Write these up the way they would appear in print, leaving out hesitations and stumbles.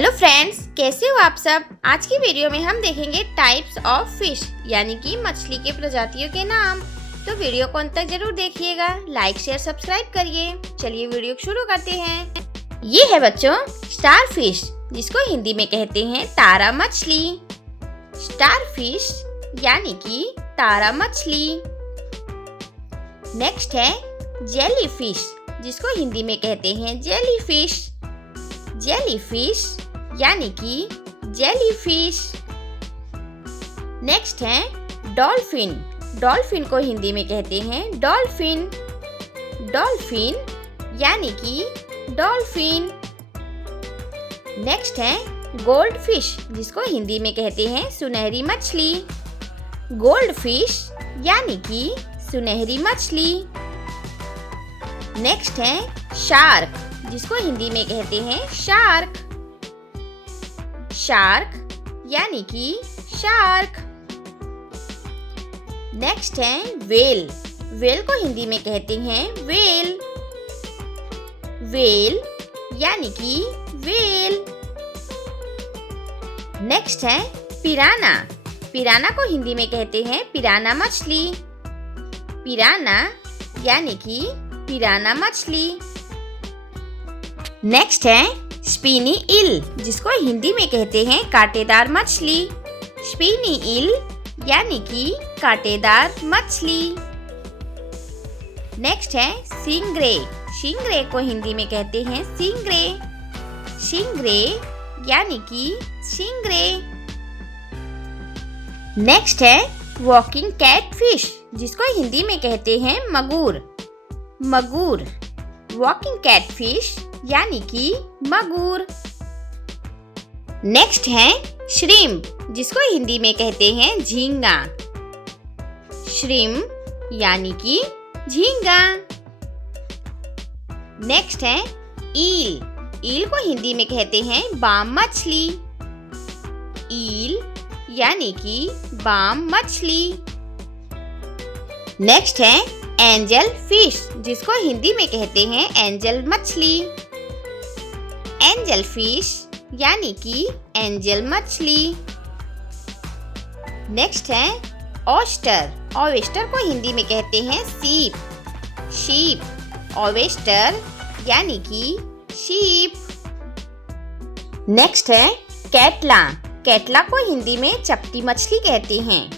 Hello friends, कैसे हो आप सब। आज की वीडियो में हम देखेंगे टाइप्स ऑफ फिश यानी कि मछली के प्रजातियों के नाम। तो वीडियो को अंत तक जरूर देखिएगा, लाइक शेयर सब्सक्राइब करिए। चलिए वीडियो शुरू करते हैं। ये है बच्चों स्टार फिश, जिसको हिंदी में कहते हैं तारा मछली। स्टार फिश यानी कि तारा मछली। नेक्स्ट है जेली फिश, जिसको हिंदी में कहते हैं जेली फिश। जेली फिश यानी कि जेली फिश। नेक्स्ट है डॉल्फिन। डॉल्फिन को हिंदी में कहते हैं डॉल्फिन। डॉल्फिन यानी कि डॉल्फिन। नेक्स्ट है गोल्ड फिश, जिसको हिंदी में कहते हैं सुनहरी मछली। गोल्ड फिश यानी कि सुनहरी मछली। नेक्स्ट है शार्क, जिसको हिंदी में कहते हैं शार्क। शार्क यानी कि शार्क। नेक्स्ट है वेल। वेल को हिंदी में कहते हैं वेल। वेल यानी कि वेल। नेक्स्ट है पिराना। पिराना को हिंदी में कहते हैं पिराना मछली। पिराना यानी कि पिराना मछली। नेक्स्ट है स्पिनी ईल, जिसको हिंदी में कहते हैं कांटेदार मछली। स्पिनी ईल यानी कि कांटेदार मछली। नेक्स्ट है सिंगरे। सिंगरे को हिंदी में कहते हैं सिंगरे। सिंगरे यानी कि सिंगरे। नेक्स्ट है वॉकिंग कैट फिश, जिसको हिंदी में कहते हैं मगूर। मगूर वॉकिंग कैट फिश यानी कि मगूर। नेक्स्ट है श्रिम्प, जिसको हिंदी में कहते हैं झींगा। श्रिम्प यानी कि झींगा। नेक्स्ट है ईल। ईल को हिंदी में कहते हैं बाम मछली। ईल यानी कि बाम मछली। नेक्स्ट है एंजल फिश, जिसको हिंदी में कहते हैं एंजल मछली। एंजल फिश यानी कि एंजल मछली। नेक्स्ट है ऑयस्टर। ऑयस्टर को हिंदी में कहते हैं सीप। शीप ऑयस्टर यानी कि शीप। नेक्स्ट है कैटला। कैटला को हिंदी में चपटी मछली कहते हैं।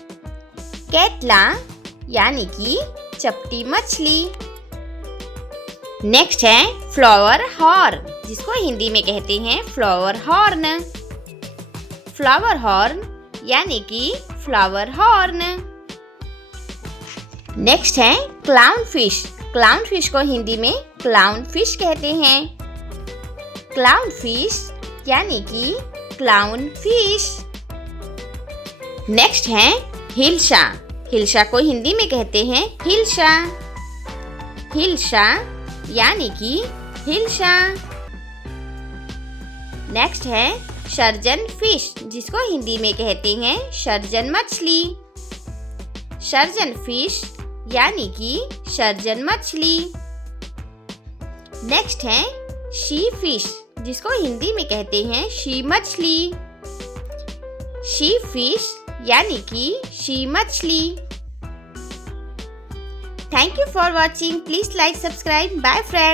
कैटला यानी कि चपटी मछली। नेक्स्ट है फ्लावर हॉर्न, जिसको हिंदी में कहते हैं फ्लावर हॉर्न। फ्लावर हॉर्न यानी कि फ्लावर हॉर्न। नेक्स्ट है क्लाउन फिश। क्लाउन फिश को हिंदी में क्लाउन फिश कहते हैं। क्लाउन फिश यानी कि क्लाउन फिश। नेक्स्ट है हिल्सा। हिल्सा को हिंदी में कहते हैं हिल्सा। हिल्सा यानी कि हिल्सा। नेक्स्ट है सर्जन फिश, जिसको हिंदी में कहते हैं सर्जन मछली। सर्जन फिश यानी कि सर्जन मछली। नेक्स्ट है शी फिश, जिसको हिंदी में कहते हैं शी मछली। शी फिश यानी कि शी मछली। Thank you for watching. Please like subscribe. Bye friends.